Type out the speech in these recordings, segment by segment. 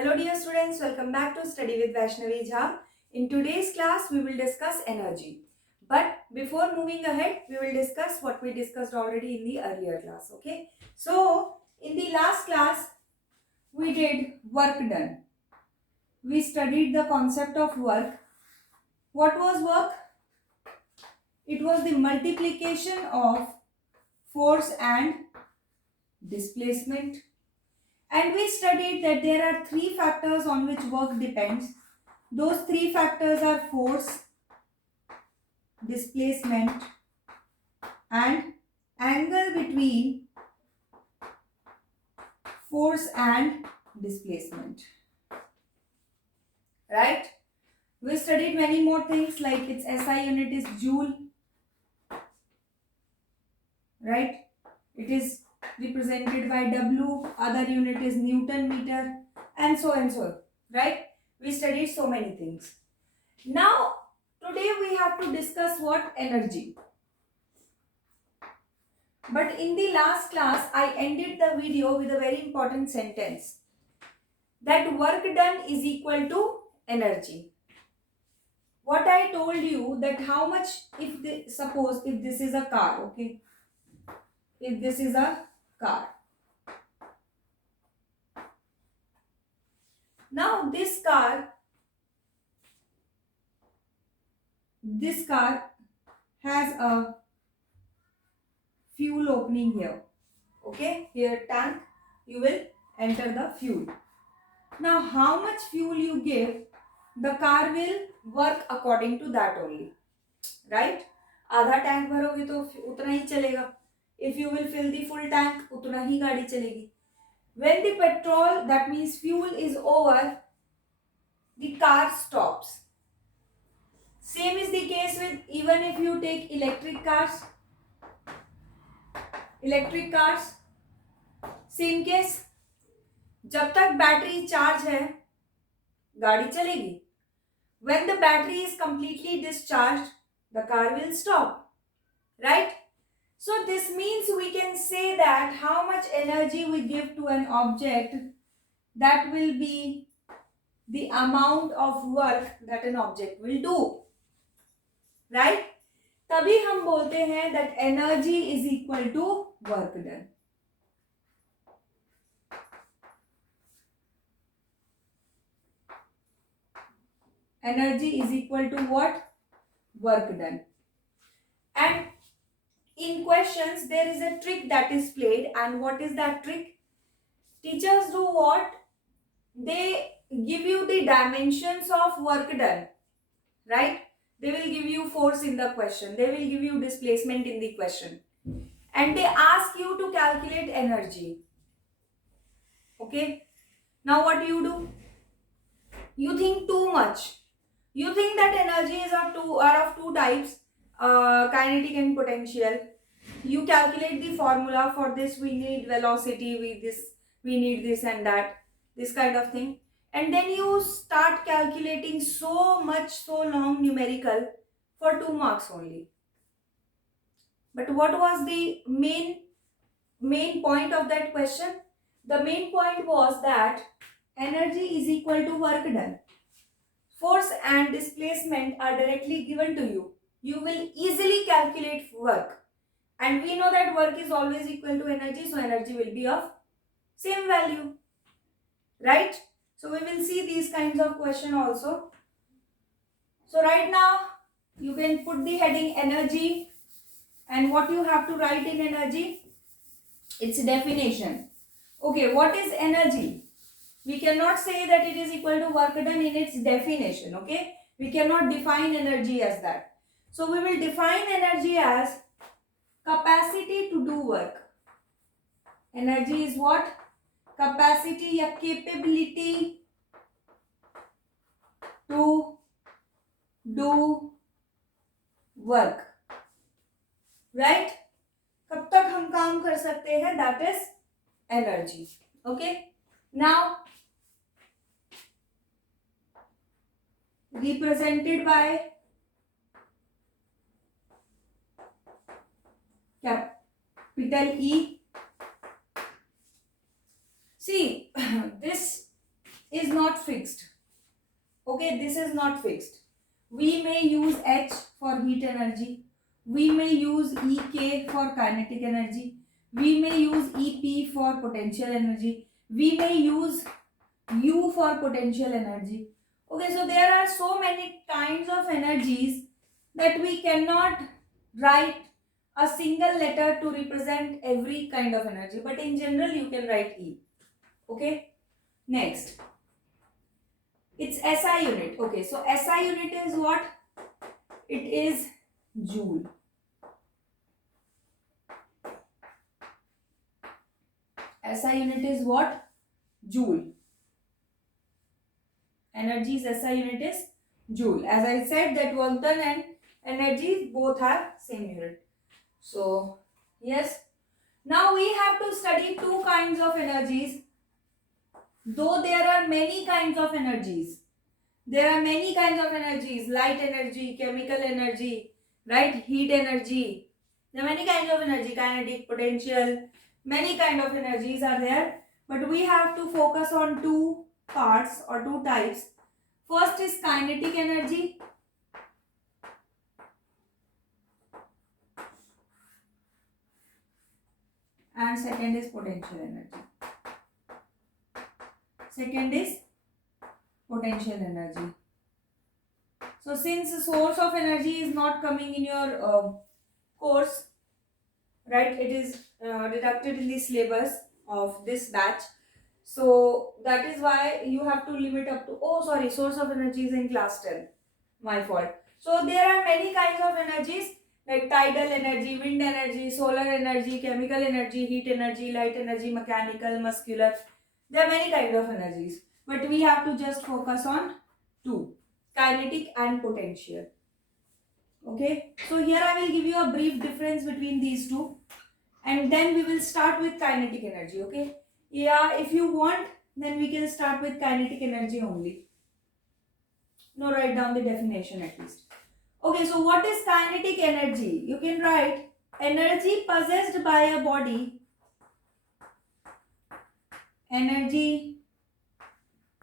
Hello dear students, welcome back to Study with Vaishnavi Jha. In today's class, we will discuss energy. But before moving ahead, we will discuss what we discussed already in the earlier class. Okay. So, in the last class, we did work done. We studied the concept of work. What was work? It was the multiplication of force and displacement. And we studied that there are three factors on which work depends. Those three factors are force, displacement, and angle between force and displacement. Right? We studied many more things like its SI unit is joule. Right? It is represented by W, other unit is Newton meter, and so and so. Right? We studied so many things. Now, today we have to discuss what? Energy. But in the last class, I ended the video with a very important sentence. That work done is equal to energy. What I told you that how much suppose if this is a car, okay? If this is a car. Now this car has a fuel opening here. Okay? Here tank, you will enter the fuel. Now how much fuel you give, the car will work according to that only. Right? आधा tank भरोगे तो उतना ही चलेगा. If you will fill the full tank, उतना ही गाड़ी चलेगी. When the petrol, that means fuel, is over, the car stops. Same is the case with even if you take electric cars. Electric cars, same case. जब तक battery charge है, गाड़ी चलेगी. When the battery is completely discharged, the car will stop. Right? So this means we can say that how much energy we give to an object, that will be the amount of work that an object will do. Right? तभी हम बोलते हैं that energy is equal to work done. Energy is equal to what? Work done. And in questions, there is a trick that is played. And what is that trick? Teachers do what? They give you the dimensions of work done. Right? They will give you force in the question. They will give you displacement in the question. And they ask you to calculate energy. Okay? Now what do? You think too much. You think that energy is are of two types, kinetic and potential. You calculate the formula for this. We need velocity, we need this and that, this kind of thing. And then you start calculating so much, so long numerical for 2 marks only. But what was the main point of that question? The main point was that energy is equal to work done. Force and displacement are directly given to you. You will easily calculate work. And we know that work is always equal to energy, so energy will be of same value. Right? So we will see these kinds of question also. So right now, you can put the heading energy. And what you have to write in energy? Its definition. Okay, what is energy? We cannot say that it is equal to work done in its definition. Okay, we cannot define energy as that. So we will define energy as capacity to do work. Energy is what? Capacity or capability to do work. Right? कब तक हम काम कर सकते हैं? That is energy. Okay. Now, represented by capital E. See, this is fixed. Okay, this is not fixed. We may use H for heat energy. We may use Ek for kinetic energy. We may use Ep for potential energy. We may use U for potential energy. Okay, so there are so many kinds of energies that we cannot write a single letter to represent every kind of energy, but in general you can write E. Okay, next, it's SI unit. Okay, so SI unit is what? It is joule. SI unit is what? Joule. Energy's SI unit is joule. As I said that Walton and energies both have same unit. So yes, now we have to study two kinds of energies. Though there are many kinds of energies, there are many kinds of energies, light energy, chemical energy, right, heat energy. There are many kinds of energy, kinetic, potential, many kind of energies are there, but we have to focus on two parts or two types. First is kinetic energy, and second is potential energy. Second is potential energy. So since the source of energy is not coming in your course, right, it is deducted in the syllabus of this batch. So that is why you have to limit up to, oh sorry, source of energy is in class 10. My fault. So there are many kinds of energies like tidal energy, wind energy, solar energy, chemical energy, heat energy, light energy, mechanical, muscular. There are many kinds of energies. But we have to just focus on two, kinetic and potential. Okay. So here I will give you a brief difference between these two. And then we will start with kinetic energy. Okay. Yeah, if you want, then we can start with kinetic energy only. No, write down the definition at least. Okay, so what is kinetic energy? You can write energy possessed by a body. Energy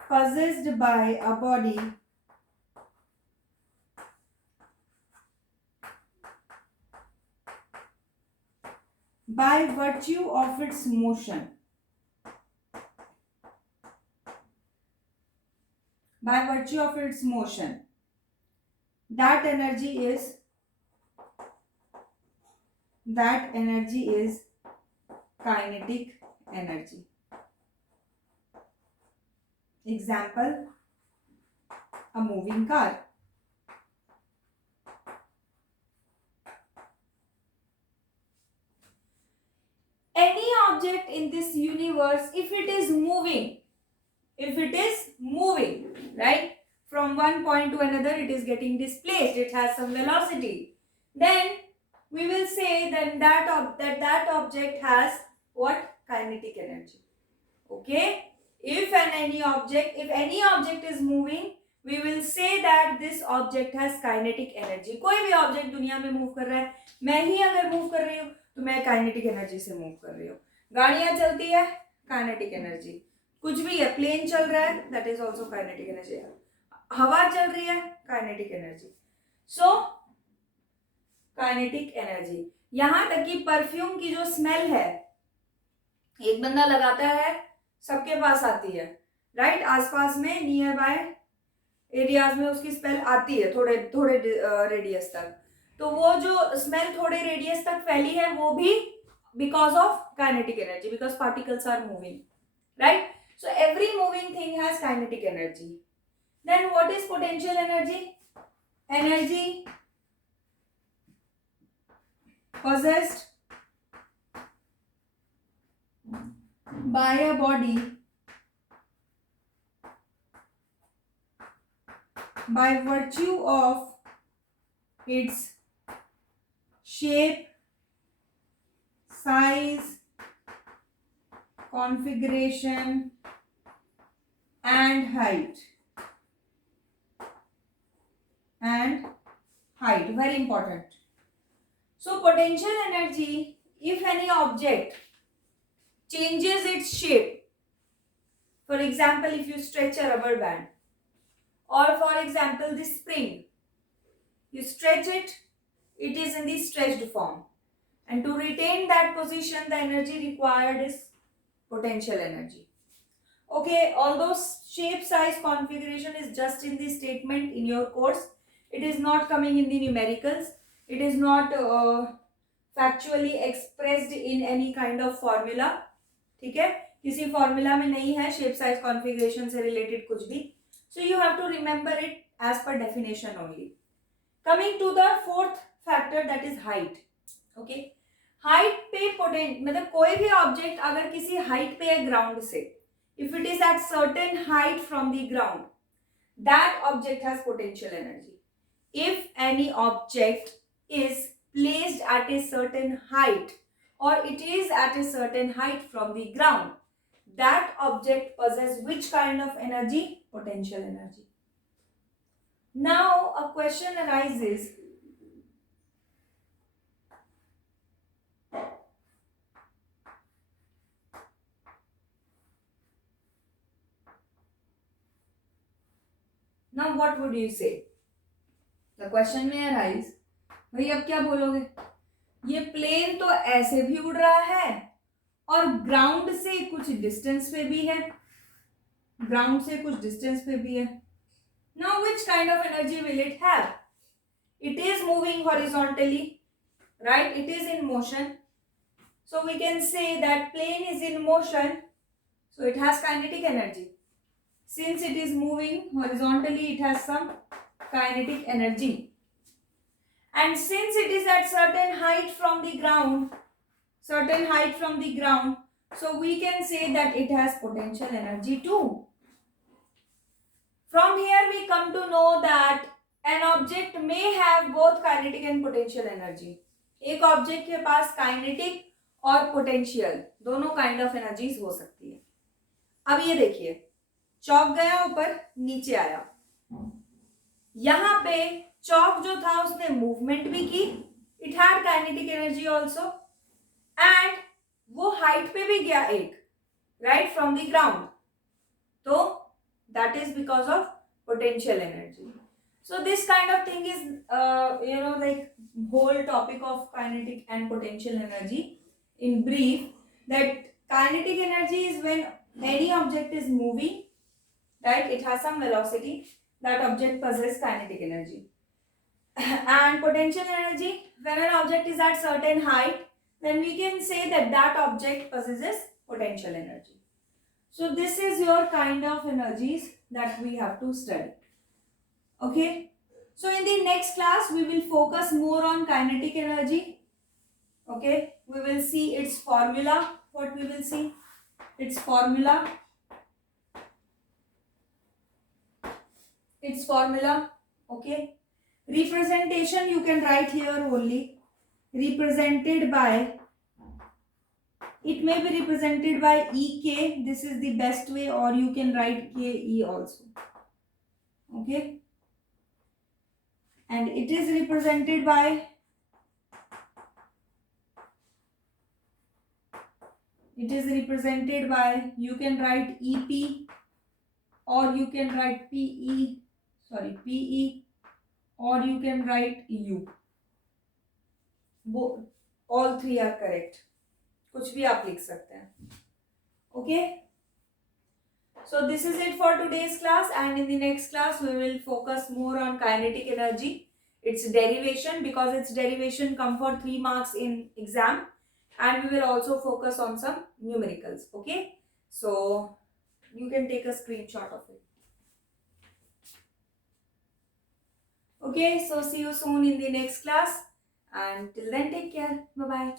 possessed by a body by virtue of its motion. By virtue of its motion. That energy is kinetic energy. Example, a moving car. Any object in this universe, if it is moving, right, from one point to another, it is getting displaced, it has some velocity, then we will say then that object has what? Kinetic energy. Okay, if any object is moving, we will say that this object has kinetic energy. कोई भी object दुनिया में move कर रहा है, मैं ही अगर move कर रही हूँ तो मैं kinetic energy से move कर रही हूँ. गाड़ियाँ चलती है, kinetic energy. कुछ भी है, प्लेन चल रहा है, that is also kinetic energy. हवा चल रही है, kinetic energy. So kinetic energy. यहाँ तक कि परफ्यूम की जो स्मेल है, एक बंदा लगाता है, सबके पास आती है, राइट, आसपास में नियर बाय एरियाज में उसकी स्मेल आती है, थोड़े थोड़े रेडियस तक. तो वो जो स्मेल थोड़े रेडियस तक फैली है वो भी because of kinetic energy, because particles are moving, right. So every moving thing has kinetic energy. Then what is potential energy? Energy possessed by a body by virtue of its shape, size, configuration and height. Very important. So potential energy, if any object changes its shape For example, if you stretch a rubber band, or for example this spring, you stretch it, it is in the stretched form, and to retain that position the energy required is potential energy. Okay, although shape size configuration is just in the statement in your course, it is not coming in the numericals, it is not factually expressed in any kind of formula. ठीक है, किसी formula में नहीं है shape size configuration से related कुछ भी. So you have to remember it as per definition only. Coming to the fourth factor that is height. Okay, height पे पोटेंट मतलब कोई भी ऑब्जेक्ट अगर किसी हाइट पे है ग्राउंड से, if it is at certain height from the ground, that object has potential energy. If any object is placed at a certain height or it is at a certain height from the ground, that object possesses which kind of energy? Potential energy. Now a question arises, now what would you say? The question may arise, भाई अब क्या बोलोगे, ये plane तो ऐसे भी उड़ रहा है और ग्राउंड से कुछ डिस्टेंस पे भी है, ग्राउंड से कुछ डिस्टेंस पे भी है. Now which kind of energy will it have? It is moving horizontally, right? It is in motion, so we can say that plane is in motion, so it has kinetic energy. Since it is moving horizontally, it has some kinetic energy. And since it is at certain height from the ground, so we can say that it has potential energy too. From here we come to know that an object may have both kinetic and potential energy. एक object के पास kinetic और potential दोनों kind of energies हो सकती है. अब ये देखिए, चौक गया ऊपर, नीचे आया. यहां पे चौक जो था उसने मूवमेंट भी की, it had kinetic energy also, and वो हाइट पे भी गया एक, राइट, फ्रॉम द ग्राउंड. तो that is because of potential energy. So this kind of thing is like whole topic of kinetic and potential energy in brief, that kinetic energy is when any object is moving, right, it has some velocity, that object possesses kinetic energy. And potential energy, when an object is at certain height, then we can say that that object possesses potential energy. So this is your kind of energies that we have to study. Okay, so in the next class we will focus more on kinetic energy. Okay, we will see its formula. What we will see? Its formula. Okay, representation you can write here only, represented by, it may be represented by ek, this is the best way, or you can write ke also. Okay, and it is represented by, you can write ep, or you can write pe, or you can write u. All three are correct, कुछ भी आप लिख सकते हैं. Okay, so this is it for today's class, and in the next class we will focus more on kinetic energy, its derivation, because its derivation come for 3 marks in exam, and we will also focus on some numericals. Okay, so you can take a screenshot of it. Okay, so see you soon in the next class, and till then take care. Bye bye.